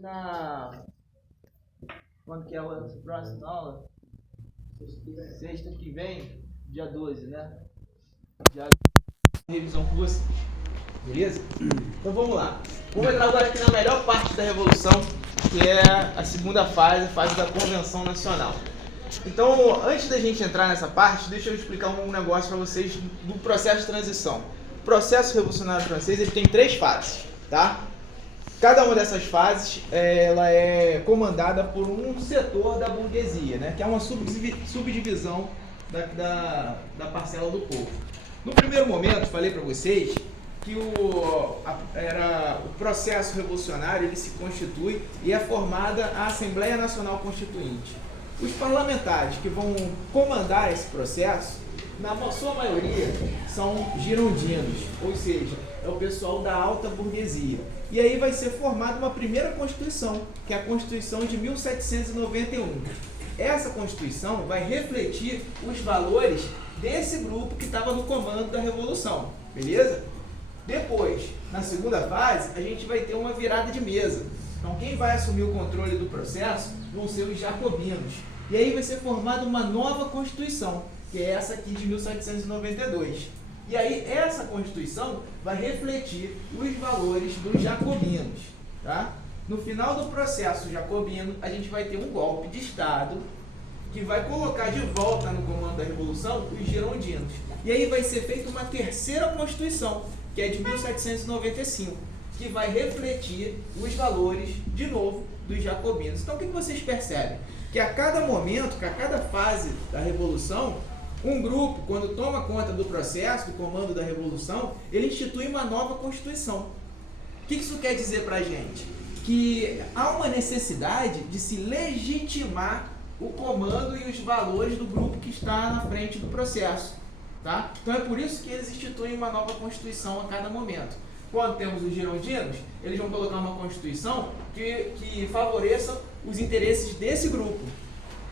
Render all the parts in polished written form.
na... Quando que é a próxima aula? Sexta que vem, dia 12, né? Já revisão com você. Beleza? Então vamos lá. Vamos entrar agora aqui na melhor parte da Revolução, que é a segunda fase, a fase da Convenção Nacional. Então, antes da gente entrar nessa parte, deixa eu explicar um negócio para vocês do processo de transição. O processo revolucionário francês ele tem 3 fases, tá? Cada uma dessas fases ela é comandada por um setor da burguesia, né? Que é uma subdivisão da parcela do povo. No primeiro momento, falei para vocês que o processo revolucionário ele se constitui e é formada a Assembleia Nacional Constituinte. Os parlamentares que vão comandar esse processo, na sua maioria, são girondinos, ou seja, é o pessoal da alta burguesia. E aí vai ser formada uma primeira Constituição, que é a Constituição de 1791. Essa Constituição vai refletir os valores desse grupo que estava no comando da Revolução, beleza? Depois, na segunda fase, a gente vai ter uma virada de mesa. Então, quem vai assumir o controle do processo vão ser os jacobinos. E aí vai ser formada uma nova Constituição, que é essa aqui de 1792. E aí, essa Constituição vai refletir os valores dos jacobinos. Tá? No final do processo jacobino, a gente vai ter um golpe de Estado que vai colocar de volta no comando da Revolução os girondinos. E aí vai ser feita uma terceira Constituição, que é de 1795, que vai refletir os valores, de novo, dos jacobinos. Então, o que vocês percebem? Que a cada momento, que a cada fase da Revolução, um grupo, quando toma conta do processo, do comando da Revolução, ele institui uma nova Constituição. O que isso quer dizer para a gente? Que há uma necessidade de se legitimar o comando e os valores do grupo que está na frente do processo. Tá? Então é por isso que eles instituem uma nova Constituição a cada momento. Quando temos os girondinos, eles vão colocar uma Constituição que favoreça os interesses desse grupo.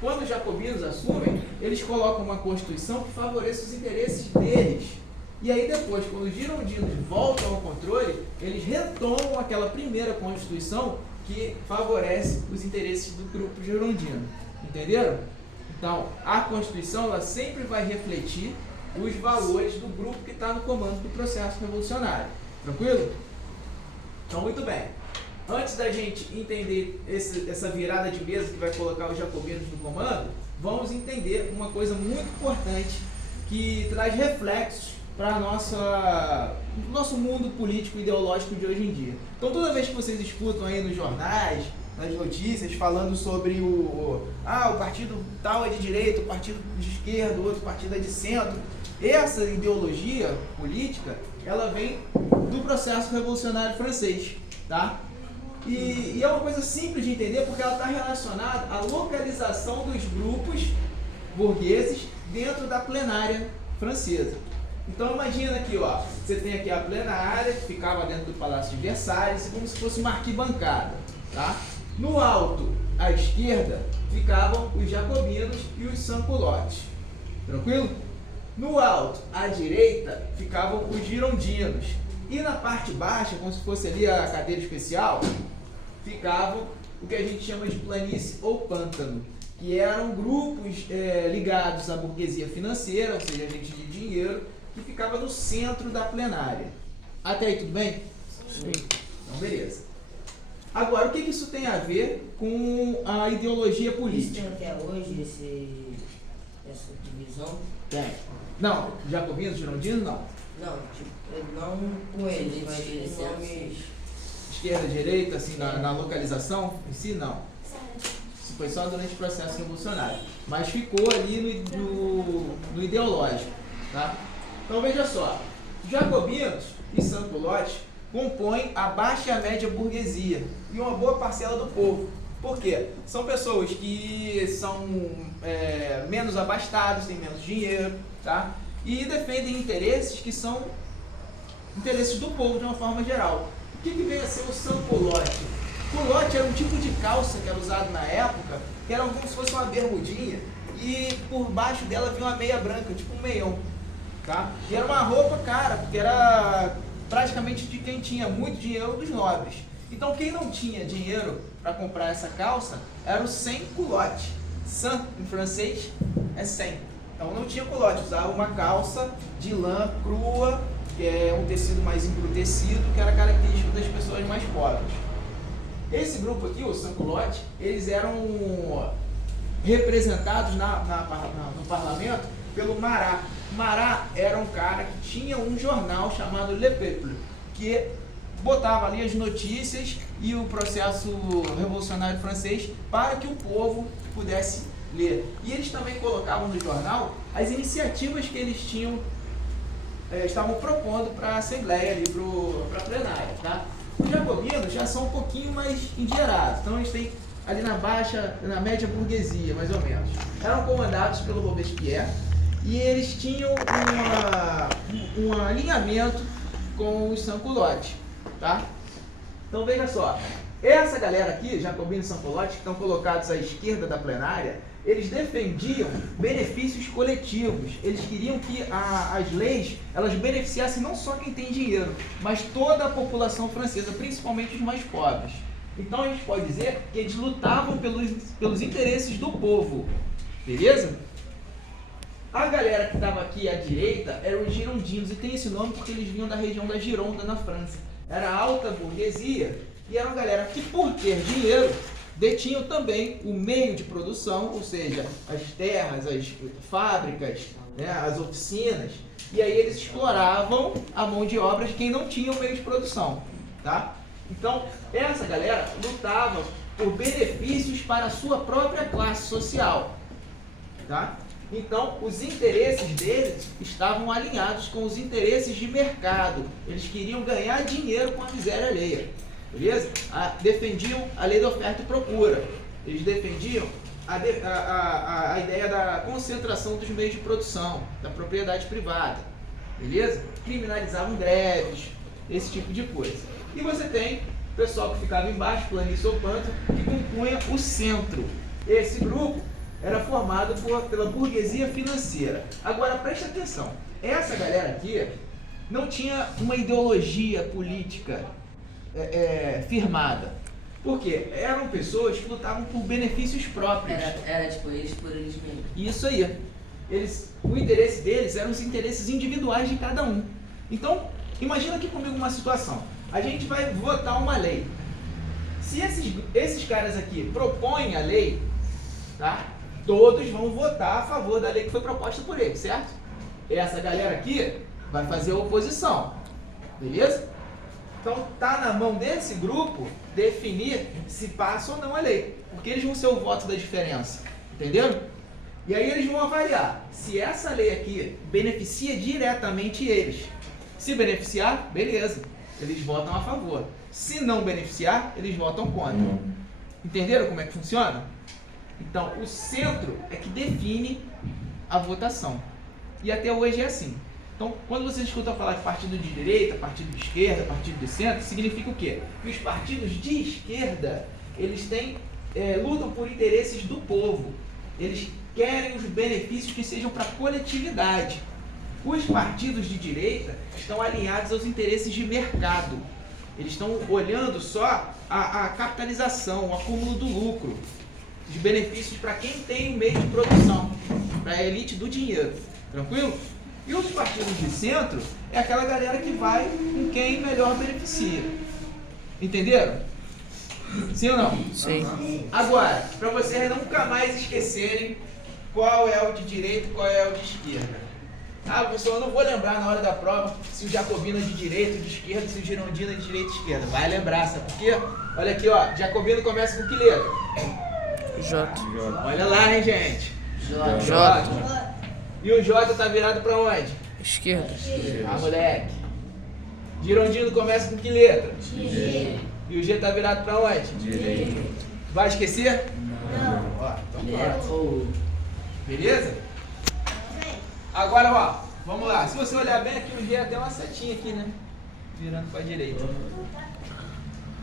Quando os jacobinos assumem, eles colocam uma Constituição que favoreça os interesses deles. E aí depois, quando os girondinos voltam ao controle, eles retomam aquela primeira Constituição que favorece os interesses do grupo girondino. Entenderam? Então, a Constituição ela sempre vai refletir os valores do grupo que está no comando do processo revolucionário. Tranquilo? Então, muito bem. Antes da gente entender essa virada de mesa que vai colocar os jacobinos no comando, vamos entender uma coisa muito importante que traz reflexos para o nosso mundo político e ideológico de hoje em dia. Então, toda vez que vocês escutam aí nos jornais, nas notícias, falando sobre o partido tal é de direita, o partido de esquerda, o outro partido é de centro, essa ideologia política, ela vem do processo revolucionário francês, tá? E é uma coisa simples de entender porque ela está relacionada à localização dos grupos burgueses dentro da plenária francesa. Então imagina aqui, ó, você tem aqui a plenária que ficava dentro do Palácio de Versalhes, como se fosse uma arquibancada, tá? No alto, à esquerda, ficavam os jacobinos e os sans-culottes. Tranquilo? No alto, à direita, ficavam os girondinos. E na parte baixa, como se fosse ali a cadeira especial, ficavam o que a gente chama de planície ou pântano, que eram grupos ligados à burguesia financeira, ou seja, gente de dinheiro, que ficava no centro da plenária. Até aí, tudo bem? Sim. Então, beleza. Agora, o que isso tem a ver com a ideologia política? Isso tem até hoje essa divisão? Tem. Não, jacobinos, girondinos, não. Não, tipo, não com eles, mas eles nomes... Esquerda, direita, assim, na localização em si, não. Isso foi só durante o processo revolucionário. Mas ficou ali no ideológico, tá? Então, veja só. Jacobinos e sans-culottes compõem a baixa e a média burguesia e uma boa parcela do povo. Por quê? São pessoas que são menos abastadas, têm menos dinheiro, tá? E defendem interesses que são interesses do povo de uma forma geral. O que vem a ser o sans-culotte? Culotte era um tipo de calça que era usado na época, que era como se fosse uma bermudinha, e por baixo dela vinha uma meia branca, tipo um meião, tá? E era uma roupa cara, porque era praticamente de quem tinha muito dinheiro, dos nobres. Então quem não tinha dinheiro para comprar essa calça era o sem culotte. Sans em francês é sem. Então não tinha culotte, usava uma calça de lã crua, que é um tecido mais embrutecido, que era característico das pessoas mais pobres. Esse grupo aqui, o sans culotte, eles eram representados no parlamento pelo Marat. Marat era um cara que tinha um jornal chamado Le Peuple, que botava ali as notícias e o processo revolucionário francês para que o povo pudesse ler. E eles também colocavam no jornal as iniciativas que eles tinham, estavam propondo para a Assembleia, para a plenária. Tá? Os jacobinos já são um pouquinho mais endinheirados, então eles têm ali na média burguesia, mais ou menos. Eram comandados pelo Robespierre e eles tinham um alinhamento com os sans-culottes, tá? Então veja só, essa galera aqui, jacobinos e sans-culottes, que estão colocados à esquerda da plenária, eles defendiam benefícios coletivos. Eles queriam que as leis elas beneficiassem não só quem tem dinheiro, mas toda a população francesa, principalmente os mais pobres. Então a gente pode dizer que eles lutavam pelos interesses do povo, beleza? A galera que estava aqui à direita eram os girondinos, e tem esse nome porque eles vinham da região da Gironda, na França. Era a alta burguesia, e era uma galera que, por ter dinheiro, detinham também o meio de produção, ou seja, as terras, as fábricas, né, as oficinas, e aí eles exploravam a mão de obra de quem não tinha o meio de produção, tá? Então, essa galera lutava por benefícios para a sua própria classe social, tá? Então, os interesses deles estavam alinhados com os interesses de mercado. Eles queriam ganhar dinheiro com a miséria alheia, beleza? Defendiam a lei da oferta e procura. Eles defendiam a ideia da concentração dos meios de produção, da propriedade privada, beleza? Criminalizavam greves, esse tipo de coisa. E você tem o pessoal que ficava embaixo, planície ou pântano, que compunha o centro. Esse grupo era formado pela burguesia financeira. Agora, preste atenção. Essa galera aqui não tinha uma ideologia política firmada. Por quê? Eram pessoas que lutavam por benefícios próprios. Era tipo eles por eles mesmos. Isso aí. O interesse deles eram os interesses individuais de cada um. Então, imagina aqui comigo uma situação. A gente vai votar uma lei. Se esses caras aqui propõem a lei, tá? Todos vão votar a favor da lei que foi proposta por eles, certo? Essa galera aqui vai fazer a oposição, beleza? Então tá na mão desse grupo definir se passa ou não a lei, porque eles vão ser o voto da diferença, entenderam? E aí eles vão avaliar se essa lei aqui beneficia diretamente eles. Se beneficiar, beleza, eles votam a favor. Se não beneficiar, eles votam contra. Entenderam como é que funciona? Então, o centro é que define a votação. E até hoje é assim. Então, quando você escuta falar de partido de direita, partido de esquerda, partido de centro, significa o quê? Que os partidos de esquerda, eles lutam por interesses do povo. Eles querem os benefícios que sejam para a coletividade. Os partidos de direita estão alinhados aos interesses de mercado. Eles estão olhando só a capitalização, o acúmulo do lucro, os benefícios para quem tem o meio de produção, para a elite do dinheiro. Tranquilo? E os partidos de centro é aquela galera que vai com quem melhor beneficia. Entenderam? Sim ou não? Sim. Agora, para vocês nunca mais esquecerem qual é o de direita e qual é o de esquerda. Ah, pessoal, eu não vou lembrar na hora da prova se o jacobino é de direita ou de esquerda, se o girondino é de direita ou de esquerda. Vai lembrar, sabe por quê? Olha aqui, ó. Jacobino começa com que letra? J. Olha lá, hein, gente. J. E o J tá virado pra onde? Esquerda. Ah, moleque. Girondino começa com que letra? G. E o G tá virado pra onde? Direita. Vai esquecer? Não. Ó, então pronto. Beleza? Agora, ó, vamos lá. Se você olhar bem aqui, o G é até uma setinha aqui, né? Virando pra direita.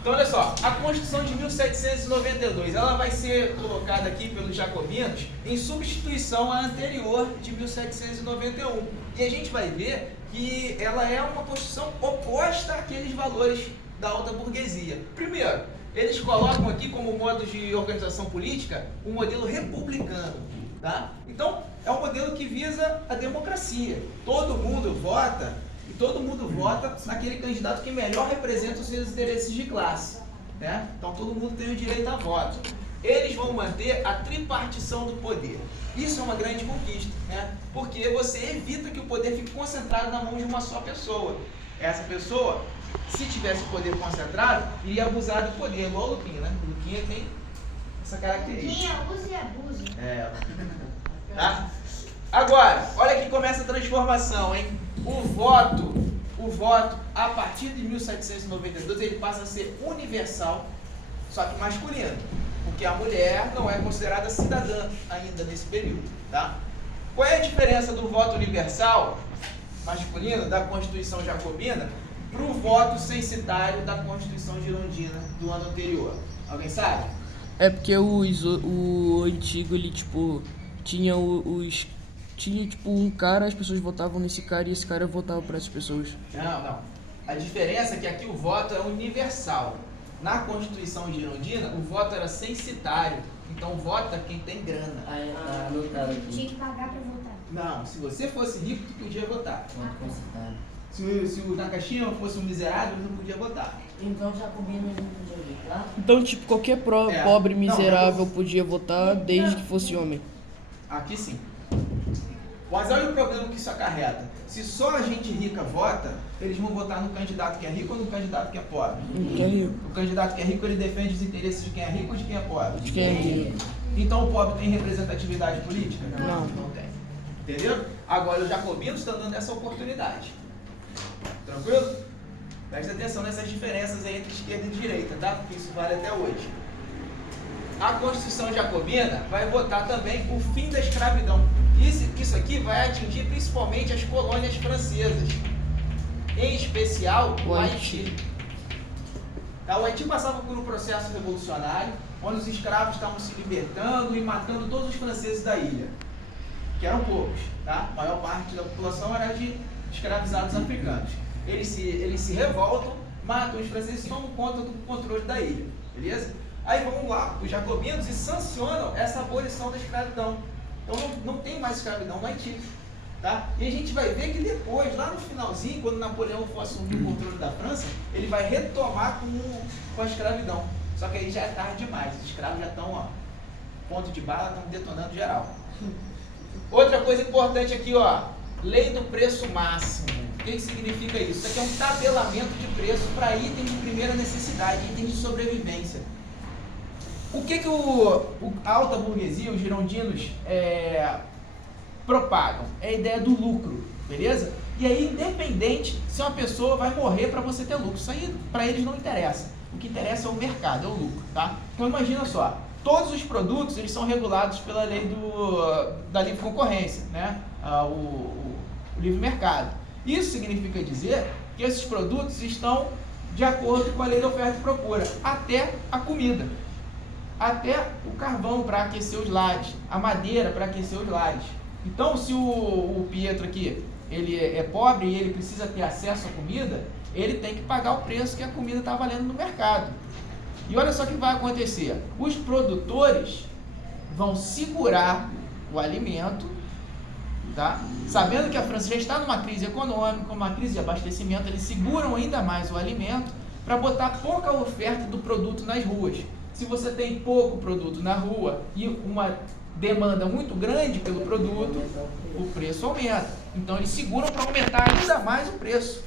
Então, olha só. A Constituição de 1792, ela vai ser colocada aqui pelos jacobinos em substituição à anterior de 1791. E a gente vai ver que ela é uma Constituição oposta àqueles valores da alta burguesia. Primeiro, eles colocam aqui como modo de organização política um modelo republicano, tá? Então, é um modelo que visa a democracia. Todo mundo vota, e todo mundo vota naquele candidato que melhor representa os seus interesses de classe, né? Então, todo mundo tem o direito a voto. Eles vão manter a tripartição do poder. Isso é uma grande conquista, né? Porque você evita que o poder fique concentrado na mão de uma só pessoa. Essa pessoa, se tivesse poder concentrado, iria abusar do poder, igual o Luquinha, né? O Luquinha tem essa característica. Quem abusa e abusa. É. Tá? Agora, olha que começa a transformação, hein? O voto, a partir de 1792, ele passa a ser universal, só que masculino. Porque a mulher não é considerada cidadã ainda nesse período, tá? Qual é a diferença do voto universal masculino da Constituição Jacobina para o voto censitário da Constituição Girondina do ano anterior? Alguém sabe? É porque o antigo, ele, tipo, tinha tinha, tipo, um cara, as pessoas votavam nesse cara e esse cara votava para essas pessoas. Não. A diferença é que aqui o voto é universal. Na Constituição Girondina, o voto era censitário. Então, vota quem tem grana. Aí, anotado aqui. Tinha que pagar pra votar. Não, se você fosse rico, tu podia votar. Voto censitário. Se o Nakashima fosse um miserável, ele não podia votar. Então, Jacobino não podia votar? Então, tipo, qualquer É. pobre Não, miserável podia votar desde que fosse homem. Aqui sim. Mas olha o problema que isso acarreta. Se só a gente rica vota, eles vão votar no candidato que é rico ou no candidato que é pobre? Que é rico. O candidato que é rico, ele defende os interesses de quem é rico ou de quem é pobre? De quem é rico. Então o pobre tem representatividade política? Não. Não tem. Entendeu? Agora os jacobinos estão dando essa oportunidade. Tranquilo? Presta atenção nessas diferenças aí entre esquerda e direita, tá? Porque isso vale até hoje. A Constituição Jacobina vai votar também o fim da escravidão. Isso aqui vai atingir principalmente as colônias francesas, em especial o Haiti. Tá? O Haiti passava por um processo revolucionário, onde os escravos estavam se libertando e matando todos os franceses da ilha, que eram poucos, tá? A maior parte da população era de escravizados africanos. Eles se revoltam, matam os franceses e tomam conta do controle da ilha, beleza? Aí vão lá os jacobinos e sancionam essa abolição da escravidão. Então não tem mais escravidão no Haiti, tá? E a gente vai ver que depois, lá no finalzinho, quando Napoleão for assumir o controle da França, ele vai retomar com a escravidão. Só que aí já é tarde demais, os escravos já estão, ó, ponto de bala, estão detonando geral. Outra coisa importante aqui, ó, lei do preço máximo. O que significa isso? Isso aqui é um tabelamento de preço para itens de primeira necessidade, itens de sobrevivência. O que a alta burguesia, os girondinos, propagam? É a ideia do lucro, beleza? E aí, independente se uma pessoa vai morrer para você ter lucro, isso aí para eles não interessa. O que interessa é o mercado, é o lucro, tá? Então imagina só, todos os produtos eles são regulados pela lei da livre concorrência, né? O livre mercado. Isso significa dizer que esses produtos estão de acordo com a lei da oferta e procura, até a comida. Até o carvão para aquecer os lares, a madeira para aquecer os lares. Então, se o Pietro aqui ele é pobre e ele precisa ter acesso à comida, ele tem que pagar o preço que a comida está valendo no mercado. E olha só o que vai acontecer. Os produtores vão segurar o alimento, tá? Sabendo que a França já está numa crise econômica, uma crise de abastecimento, eles seguram ainda mais o alimento para botar pouca oferta do produto nas ruas. Se você tem pouco produto na rua e uma demanda muito grande pelo produto, o preço aumenta. Então eles seguram para aumentar ainda mais o preço.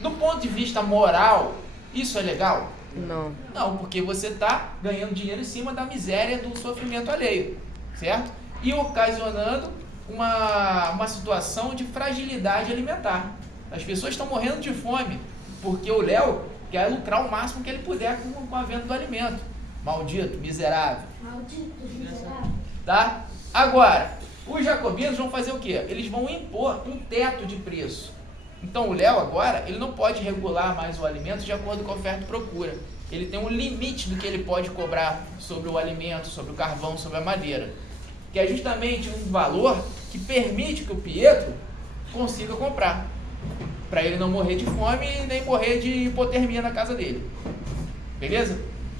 Do ponto de vista moral, isso é legal? Não. Não, porque você está ganhando dinheiro em cima da miséria do sofrimento alheio, certo? E ocasionando uma situação de fragilidade alimentar. As pessoas estão morrendo de fome, porque o Léo quer lucrar o máximo que ele puder com a venda do alimento. Maldito, miserável. Maldito, miserável. Tá? Agora, os jacobinos vão fazer o quê? Eles vão impor um teto de preço. Então o Léo agora, ele não pode regular mais o alimento de acordo com a oferta e procura. Ele tem um limite do que ele pode cobrar sobre o alimento, sobre o carvão, sobre a madeira. Que é justamente um valor que permite que o Pietro consiga comprar. Para ele não morrer de fome e nem morrer de hipotermia na casa dele. Beleza?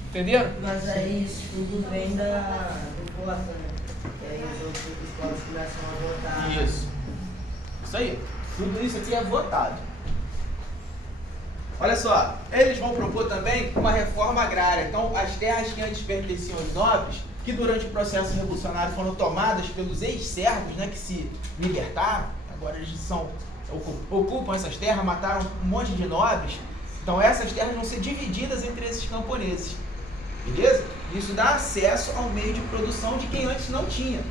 Entenderam? Mas aí isso tudo vem da população, né? E aí as outras escolas começam a votar. Isso aí. Tudo isso aqui é votado. Olha só, eles vão propor também uma reforma agrária. Então, as terras que antes pertenciam aos nobres, que durante o processo revolucionário foram tomadas pelos ex-servos, né, que se libertaram, agora eles ocupam essas terras, mataram um monte de nobres. Então, essas terras vão ser divididas entre esses camponeses. Beleza? Isso dá acesso ao meio de produção de quem antes não tinha.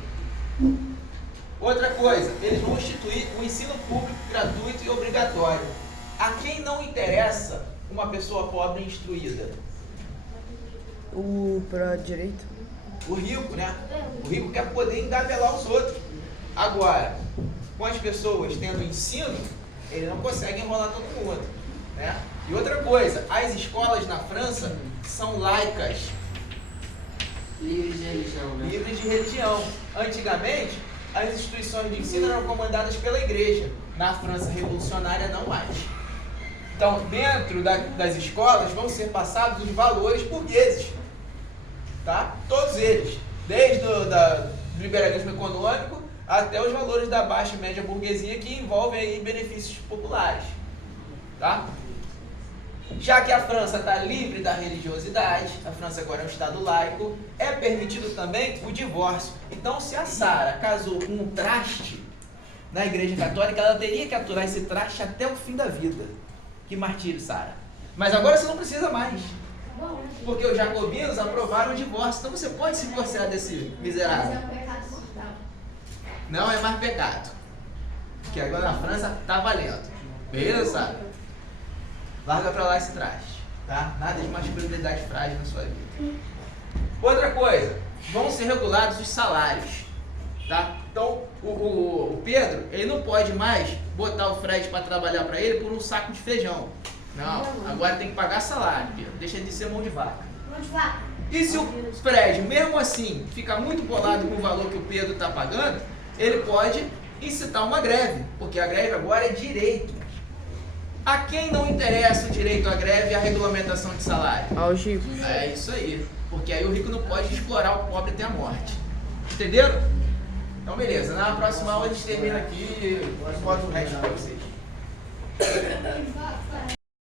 Outra coisa, eles vão instituir o ensino público gratuito e obrigatório. A quem não interessa uma pessoa pobre e instruída? Pra direita? O rico, né? O rico quer poder engabelar os outros. Agora, com as pessoas tendo ensino, ele não consegue enrolar todo mundo, né? E outra coisa, as escolas na França são laicas. Livres de religião, né? Livres de religião. Antigamente, as instituições de ensino eram comandadas pela igreja. Na França revolucionária, não mais. Então, dentro das escolas vão ser passados os valores burgueses. Tá? Todos eles. Desde do liberalismo econômico até os valores da baixa e média burguesia, que envolvem aí benefícios populares. Tá? Já que a França está livre da religiosidade, a França agora é um estado laico, é permitido também o divórcio. Então, se a Sara casou com um traste na igreja católica, ela teria que aturar esse traste até o fim da vida. Que martírio, Sara. Mas agora você não precisa mais. Porque os jacobinos aprovaram o divórcio. Então você pode se divorciar desse miserável. Mas é um pecado mortal. Não é mais pecado. Porque agora na França tá valendo. Beleza, Sara? Larga pra lá esse traste, tá? Nada de masculinidade frágil na sua vida. Outra coisa, vão ser regulados os salários, tá? Então, o Pedro, ele não pode mais botar o Fred para trabalhar para ele por um saco de feijão. Não, agora tem que pagar salário, Pedro. Deixa de ser mão de vaca. Vamos lá. E se o Fred, mesmo assim, fica muito bolado com o valor que o Pedro está pagando, ele pode incitar uma greve, porque a greve agora é direito. A quem não interessa o direito à greve e a regulamentação de salário? Aos ricos. É isso aí, porque aí o rico não pode explorar o pobre até a morte. Entenderam? Então beleza, na próxima aula a gente termina aqui e bota o resto para vocês.